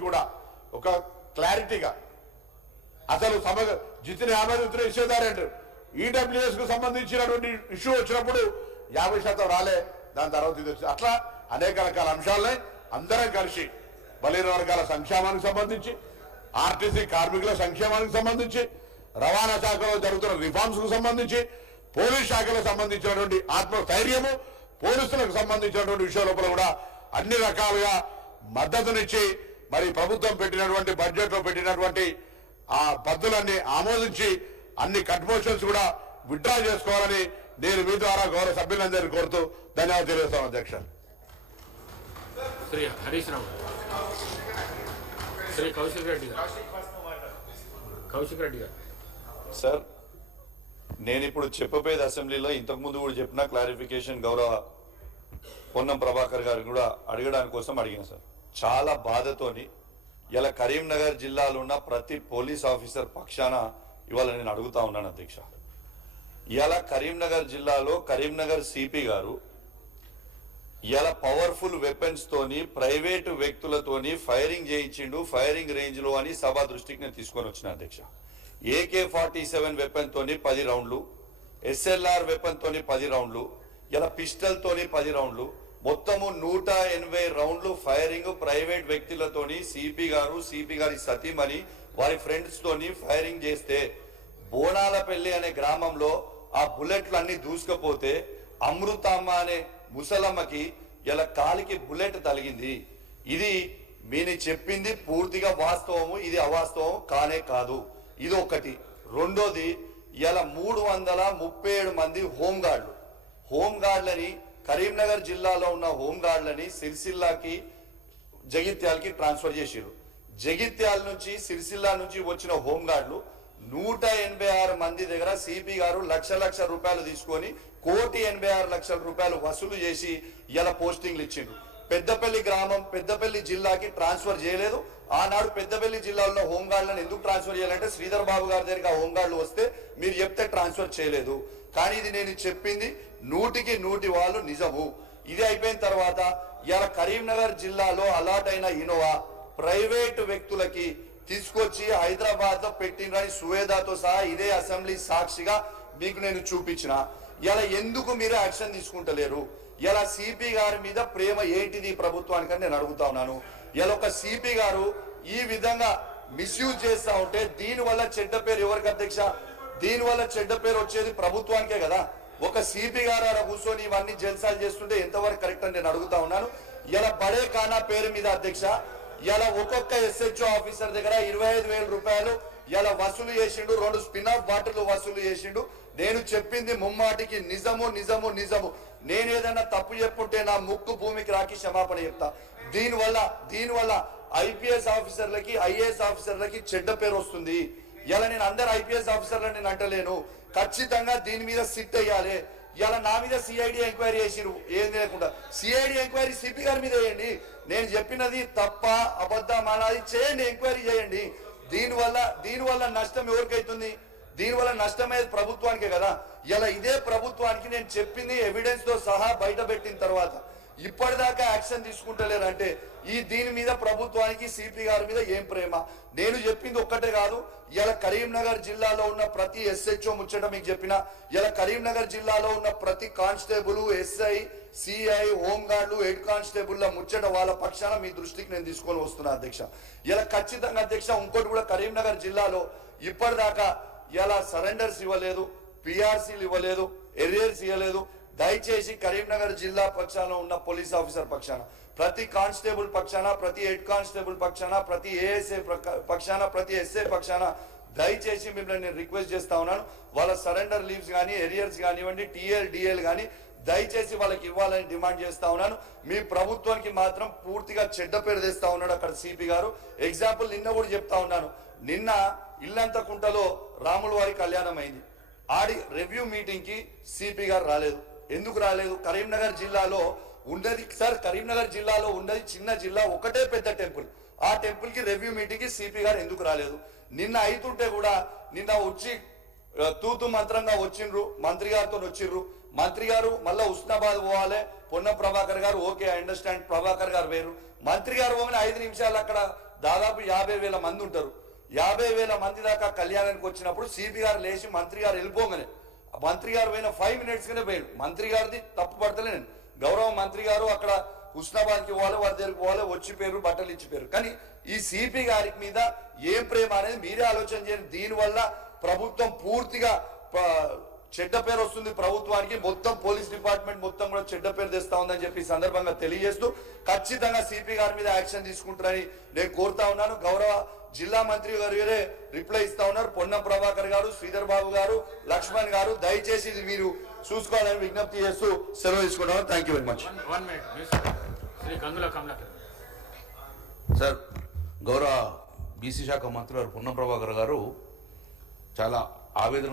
సంబంధించి కూడా ఒక క్లారిటీగా అసలు జితిన్ అహ్మద్ ఉత్తర ఇచ్చేదారంటారు ఈడబ్ల్యూఎస్ కు సంబంధించినటువంటి ఇష్యూ వచ్చినప్పుడు 50% రాలే, దాని తర్వాత ఇది వచ్చింది. అట్లా అనేక రకాల అంశాలని అందరం కలిసి బలహీన వర్గాల సంక్షేమానికి సంబంధించి, ఆర్టీసీ కార్మికుల సంక్షేమానికి సంబంధించి, రవాణా శాఖలో జరుగుతున్న రిఫార్మ్స్ కు సంబంధించి, పోలీస్ శాఖలకు సంబంధించినటువంటి ఆత్మస్థైర్యము, పోలీసులకు సంబంధించినటువంటి విషయాల లోపల కూడా అన్ని రకాలుగా మద్దతునిచ్చి మరి ప్రభుత్వం పెట్టినటువంటి బడ్జెట్ లో పెట్టినటువంటి ఆ పద్ధతులన్నీ ఆమోదించి అన్ని కట్ మోషన్స్ కూడా విత్డ్రా చేసుకోవాలని నేను మీ ద్వారా గౌరవ సభ్యులందరినీ కోరుతూ ధన్యవాదాలు తెలియజేస్తాను. అధ్యక్ష శ్రీ హరీష్ రావు, శ్రీ కౌశిక్ రెడ్డి గారు. సార్, నేను ఇప్పుడు చెప్పబోయేది అసెంబ్లీలో ఇంతకుముందు కూడా చెప్పిన క్లారిఫికేషన్ గౌరవ పొన్నం ప్రభాకర్ గారు కూడా అడగడానికి కోసం అడిగిన సార్. చాలా బాధతోని ఇలా కరీంనగర్ జిల్లాలో ఉన్న ప్రతి పోలీస్ ఆఫీసర్ పక్షాన ఇవాళ నేను అడుగుతా ఉన్నాను అధ్యక్ష. ఇలా కరీంనగర్ జిల్లాలో కరీంనగర్ సిపి గారు ఇలా పవర్ఫుల్ వెపన్స్ తోని ప్రైవేటు వ్యక్తులతోని ఫైరింగ్ చేయించిండు ఫైరింగ్ రేంజ్ లో అని సభ దృష్టికి నేను తీసుకొని వచ్చిన అధ్యక్ష. AK-47 వెపన్ తోని 10 రౌండ్లు, SLR వెపన్ తోని 10 రౌండ్లు, ఇలా పిస్టల్ తోని 10 రౌండ్లు, మొత్తము 180 రౌండ్లు ఫైరింగ్ ప్రైవేట్ వ్యక్తులతోని సిపి గారి సతీమణి వారి ఫ్రెండ్స్ తోని ఫైరింగ్ చేస్తే బోనాలపల్లి అనే గ్రామంలో ఆ బుల్లెట్లు అన్ని దూసుకపోతే అమృతమ్మ అనే ముసలమ్మకి ఇలా కాలికి బుల్లెట్ తగిలింది. ఇది మీరు చెప్పింది పూర్తిగా వాస్తవము, ఇది అవాస్తవం కానే కాదు. ఇది ఒకటి. రెండోది, ఇలా 337 మంది హోంగార్డులని కరీంనగర్ జిల్లాలో ఉన్న హోంగార్డులని సిరిసిల్లాకి జగిత్యాలకి ట్రాన్స్ఫర్ చేసిరు. జగిత్యాల నుంచి సిరిసిల్లా నుంచి వచ్చిన హోంగార్డులు 186 మంది దగ్గర సిపి గారు లక్ష రూపాయలు తీసుకొని 1,86,00,000 రూపాయలు వసూలు చేసి ఇలా పోస్టింగ్లు ఇచ్చిండ్రు. పెద్దపల్లి గ్రామం పెద్దపల్లి జిల్లాకి ట్రాన్స్ఫర్ చేయలేదు. ఆనాడు పెద్దపల్లి జిల్లాలో హోంగార్డులను ఎందుకు ట్రాన్స్ఫర్ చేయాలంటే శ్రీధర్ బాబు గారి దగ్గరికి ఆ హోంగార్డులు వస్తే మీరు చెప్తే ట్రాన్స్ఫర్ చేయలేదు. కానీ ఇది నేను చెప్పింది 100% వాళ్ళు నిజము. ఇది అయిపోయిన తర్వాత ఇలా కరీంనగర్ జిల్లాలో అలాట్ అయిన ఇనోవా ప్రైవేటు వ్యక్తులకి తీసుకొచ్చి హైదరాబాద్ లో పెట్టినని సువేదాతో సహా ఇదే అసెంబ్లీ సాక్షిగా మీకు నేను చూపించిన. ఇలా ఎందుకు మీరు యాక్షన్ తీసుకుంటలేరు? ఇలా సిపి గారి మీద ప్రేమ ఏంటిది ప్రభుత్వానికని నేను అడుగుతా ఉన్నాను. ఇలా ఒక సిపి గారు ఈ విధంగా మిస్యూజ్ చేస్తా ఉంటే దీనివల్ల చెడ్డ పేరు ఎవరికి అధ్యక్ష? దీనివల్ల చెడ్డ పేరు వచ్చేది ప్రభుత్వానికే కదా. ఒక సిపి గారు అలా కూర్చొని ఇవన్నీ జల్సాలు చేస్తుంటే ఎంతవరకు కరెక్ట్ అని నేను అడుగుతా ఉన్నాను. ఇలా బడే ఖానా పేరు మీద అధ్యక్ష ఇలా ఒక్కొక్క SHO ఆఫీసర్ దగ్గర 25,000 రూపాయలు ఇలా వసూలు చేసిండు. 2 స్పిన్ ఆఫ్ బాటిల్ వసూలు చేసిండు. నేను చెప్పింది ముమ్మాటికి నిజము. నేను ఏదైనా తప్పు చెప్పుంటే నా ముక్కు భూమికి రాకి క్షమాపణ చెప్తా. దీనివల్ల IPS ఆఫీసర్లకి IAS ఆఫీసర్లకి చెడ్డ పేరు వస్తుంది. ఇలా నేను అందరు IPS ఆఫీసర్లను నేను అంటలేను. ఖచ్చితంగా దీని మీద సిట్ అయ్యాలి. ఇలా నా మీద CID ఎంక్వైరీ చేసిరు, ఏం లేకుండా CID ఎంక్వైరీ సిపి గారి మీద చేయండి. నేను చెప్పినది తప్ప అబద్ధం అన్నది చేయండి, ఎంక్వైరీ చేయండి. దీనివల్ల నష్టం ఎవరికైతుంది? దీనివల్ల నష్టమయ్యేది ప్రభుత్వానికే కదా. ఇలా ఇదే ప్రభుత్వానికి నేను చెప్పింది ఎవిడెన్స్ తో సహా బయట పెట్టిన తర్వాత ఇప్పటిదాకా యాక్షన్ తీసుకుంటలేరంటే దీని మీద ప్రభుత్వానికి సిపి గారి మీద ఏం ప్రేమ? నేను చెప్పింది ఒక్కటే కాదు. ఇలా కరీంనగర్ జిల్లాలో ఉన్న ప్రతి SHO ముచ్చట మీకు చెప్పిన. ఇలా కరీంనగర్ జిల్లాలో ఉన్న ప్రతి కానిస్టేబుల్, SI, CI, హోంగార్డులు, హెడ్ కానిస్టేబుల్ ముచ్చట వాళ్ళ పక్షాన మీ దృష్టికి నేను తీసుకొని వస్తున్నా అధ్యక్ష. ఇలా ఖచ్చితంగా అధ్యక్ష ఇంకోటి కూడా కరీంనగర్ జిల్లాలో ఇప్పటిదాకా ఇలా సరెండర్స్ ఇవ్వలేదు, PRCలు ఇవ్వలేదు, ఎరియర్స్ ఇవ్వలేదు. దయచేసి కరీంనగర్ జిల్లా పక్షాన ఉన్న పోలీస్ ఆఫీసర్ పక్షాన, ప్రతి కానిస్టేబుల్ పక్షాన, ప్రతి హెడ్ కానిస్టేబుల్ పక్షాన, ప్రతి ASA పక్షాన, ప్రతి SA పక్షాన దయచేసి మిమ్మల్ని నేను రిక్వెస్ట్ చేస్తా ఉన్నాను. వాళ్ళ సరెండర్ లీవ్స్ కానీ, ఎరియర్స్ కానివ్వండి, TL, DL కానీ దయచేసి వాళ్ళకి ఇవ్వాలని డిమాండ్ చేస్తా ఉన్నాను. మీ ప్రభుత్వానికి మాత్రం పూర్తిగా చెడ్డ పేరు తెస్తా ఉన్నాడు అక్కడ సిపి గారు. ఎగ్జాంపుల్ నిన్న కూడా చెప్తా ఉన్నాను. నిన్న ఇల్లంతకుంటలో రాముల వారి కళ్యాణం అయింది. ఆడి రివ్యూ మీటింగ్ కి సిపి గారు రాలేదు. ఎందుకు రాలేదు? కరీంనగర్ జిల్లాలో ఉన్నది సార్, కరీంనగర్ జిల్లాలో ఉన్నది చిన్న జిల్లా, ఒకటే పెద్ద టెంపుల్. ఆ టెంపుల్ కి రివ్యూ మీటింగ్ కి సిపి గారు ఎందుకు రాలేదు? నిన్న అయితుంటే కూడా నిన్న వచ్చి తూతు మంత్రంగా వచ్చిండ్రు, మంత్రి గారితో వచ్చిండ్రు. మంత్రి గారు మళ్ళా ఉస్నాబాద్ పోవాలి, పొన్నం ప్రభాకర్ గారు ఓకే ఐ అండర్స్టాండ్, ప్రభాకర్ గారు వేరు. మంత్రి గారు పోగానే 5 నిమిషాలు అక్కడ దాదాపు 50,000 మంది ఉంటారు. 50,000 మంది దాకా కళ్యాణానికి వచ్చినప్పుడు సిపి గారు లేచి మంత్రి గారు వెళ్ళిపోగానే మంత్రి గారు పోయిన 5 minutes గానే పోయాడు. మంత్రి గారిది తప్పు పడతలే నేను. గౌరవ మంత్రి గారు అక్కడ హుస్నాబాద్కి పోవాలి, వారి దగ్గరికి పోవాలి, వచ్చి పేరు బట్టలు ఇచ్చిపోయారు. కానీ ఈ సిపి గారి మీద ఏం ప్రేమ అనేది మీరే ఆలోచన చేయండి. దీనివల్ల ప్రభుత్వం పూర్తిగా చెడ్డ పేరు వస్తుంది ప్రభుత్వానికి. మొత్తం పోలీస్ డిపార్ట్మెంట్ మొత్తం కూడా చెడ్డ పేరు తెస్తా ఉందని చెప్పి సందర్భంగా తెలియజేస్తూ ఖచ్చితంగా సిపి గారి మీద యాక్షన్ తీసుకుంటారని నేను కోరుతా ఉన్నాను. గౌరవ జిల్లా మంత్రి గారు రిప్లై ఇస్తా ఉన్నారు. పొన్నం ప్రభాకర్ గారు, శ్రీధర్ బాబు గారు, లక్ష్మణ్ గారు, దయచేసి ఇది మీరు చూసుకోవాలని విజ్ఞప్తి చేస్తూ సెలవు తీసుకున్నాను. Thank you very much. Sir, గౌరవ బీసీ శాఖ మంత్రి గారు పొన్నం ప్రభాకర్ గారు చాలా ఆవేదన